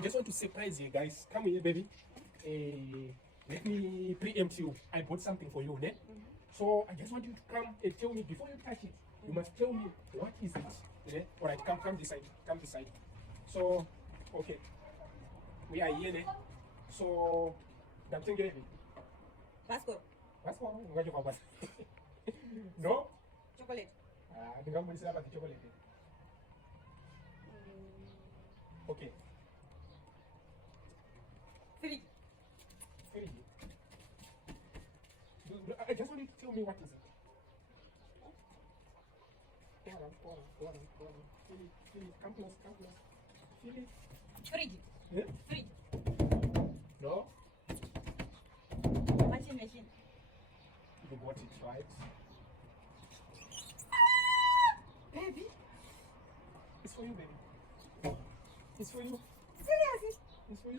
I just want to surprise you guys. Come here, baby. Let me preempt you. I bought something for you, ne? So I just want you to come and tell me before you touch it. You must tell me what is it. Ne? All right, come this side. Come this side. So, okay, we are here, ne? So, I'm thinking, Passport. what's going on? No? Chocolate. I think I'm going to say about the chocolate. Okay. Fridge. Finish it. I just want you to tell me what is it. Go on. Feel it. Come close. Feel it. Fridge. Yeah? Fridge. No? Machine. You got it right. Baby. It's for you, baby. It's for you. Seriously? It's for you.